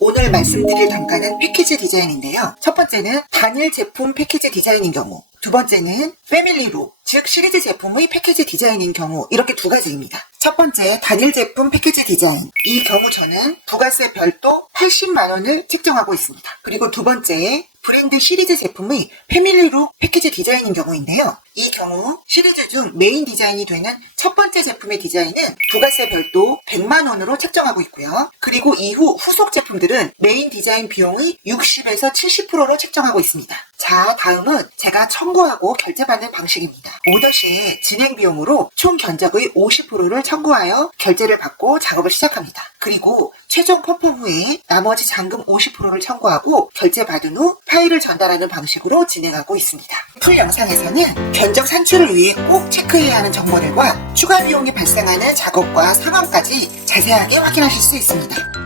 오늘 말씀드릴 단가는 패키지 디자인인데요. 첫 번째는 단일 제품 패키지 디자인인 경우, 두 번째는 패밀리룩, 즉 시리즈 제품의 패키지 디자인인 경우 이렇게 두 가지입니다. 첫 번째 단일 제품 패키지 디자인. 이 경우 저는 부가세 별도 80만 원을 책정하고 있습니다. 그리고 두 번째 브랜드 시리즈 제품의 패밀리룩 패키지 디자인인 경우인데요. 이 경우 시리즈 중 메인 디자인이 되는 첫 번째 제품의 디자인은 부가세 별도 100만 원으로 책정하고 있고요. 그리고 이후 후속 제품들은 메인 디자인 비용의 60에서 70%로 책정하고 있습니다. 자, 다음은 제가 청구하고 결제받는 방식입니다. 오더 시에 진행 비용으로 총 견적의 50%를 청구하여 결제를 받고 작업을 시작합니다. 그리고 최종 퍼포 후에 나머지 잔금 50%를 청구하고 결제받은 후 파일을 전달하는 방식으로 진행하고 있습니다. 풀 영상에서는 견적 산출을 위해 꼭 체크해야 하는 정보들과 추가 비용이 발생하는 작업과 상황까지 자세하게 확인하실 수 있습니다.